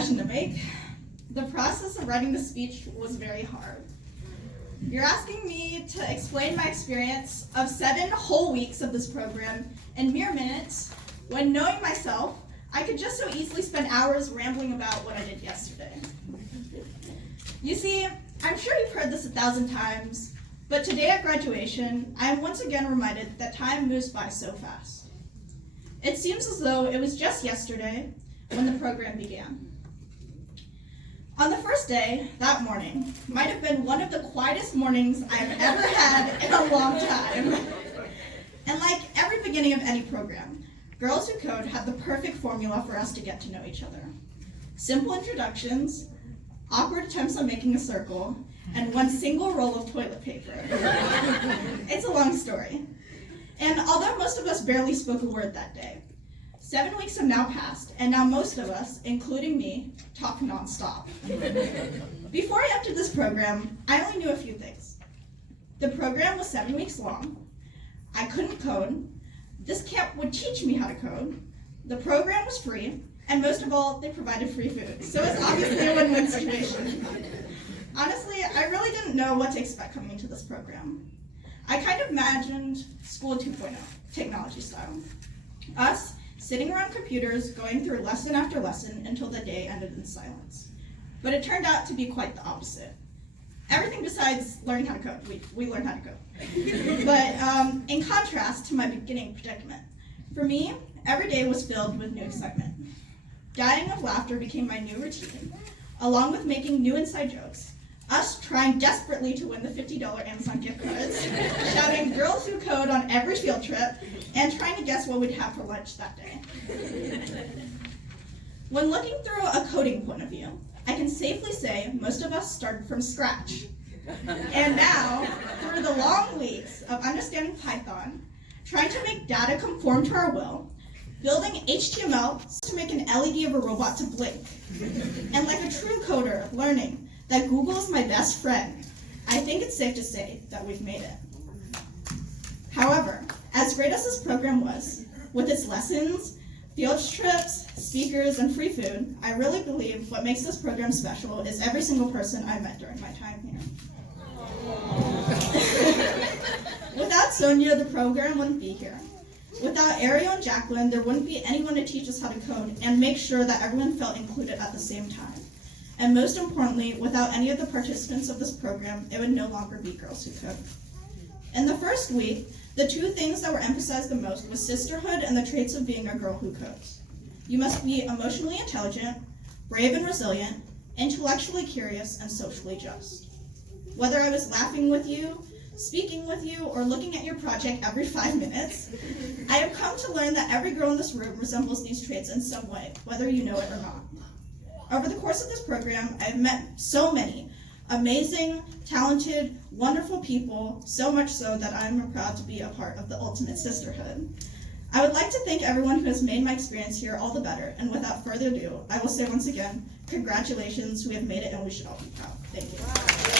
confession to make. The process of writing the speech was very hard. You're asking me to explain my experience of 7 whole weeks of this program in mere minutes, when knowing myself, I could just so easily spend hours rambling about what I did yesterday. You see, I'm sure you've heard this 1,000 times, but today at graduation, I am once again reminded that time moves by so fast. It seems as though it was just yesterday when the program began. On the first day, that morning, might have been one of the quietest mornings I've ever had in a long time. And like every beginning of any program, Girls Who Code had the perfect formula for us to get to know each other. Simple introductions, awkward attempts on making a circle, and one single roll of toilet paper. It's a long story. And although most of us barely spoke a word that day, 7 weeks have now passed, and now most of us, including me, talk nonstop. Before I entered this program, I only knew a few things. The program was 7 weeks long. I couldn't code. This camp would teach me how to code. The program was free, and most of all, they provided free food. So it's obviously a win-win situation. Honestly, I really didn't know what to expect coming into this program. I kind of imagined school 2.0, technology style. Us, sitting around computers, going through lesson after lesson until the day ended in silence. But it turned out to be quite the opposite. Everything besides learning how to code, we learned how to code. But in contrast to my beginning predicament, for me, every day was filled with new excitement. Dying of laughter became my new routine, along with making new inside jokes, us trying desperately to win the $50 Amazon gift cards, shouting Girls Who Code on every field trip, and trying to guess what we'd have for lunch that day. When looking through a coding point of view, I can safely say most of us started from scratch. And now, through the long weeks of understanding Python, trying to make data conform to our will, building HTML to make an LED of a robot to blink, and like a true coder, learning that Google is my best friend, I think it's safe to say that we've made it. However, as great as this program was, with its lessons, field trips, speakers, and free food, I really believe what makes this program special is every single person I met during my time here. Without Sonia, the program wouldn't be here. Without Ariel and Jacqueline, there wouldn't be anyone to teach us how to code and make sure that everyone felt included at the same time. And most importantly, without any of the participants of this program, it would no longer be Girls Who Code. In the first week, the two things that were emphasized the most was sisterhood and the traits of being a girl who codes. You must be emotionally intelligent, brave and resilient, intellectually curious, and socially just. Whether I was laughing with you, speaking with you, or looking at your project every 5 minutes, I have come to learn that every girl in this room resembles these traits in some way, whether you know it or not. Over the course of this program, I've met so many amazing, talented, wonderful people, so much so that I'm proud to be a part of the ultimate sisterhood. I would like to thank everyone who has made my experience here all the better, and without further ado, I will say once again, congratulations, we have made it and we should all be proud. Thank you.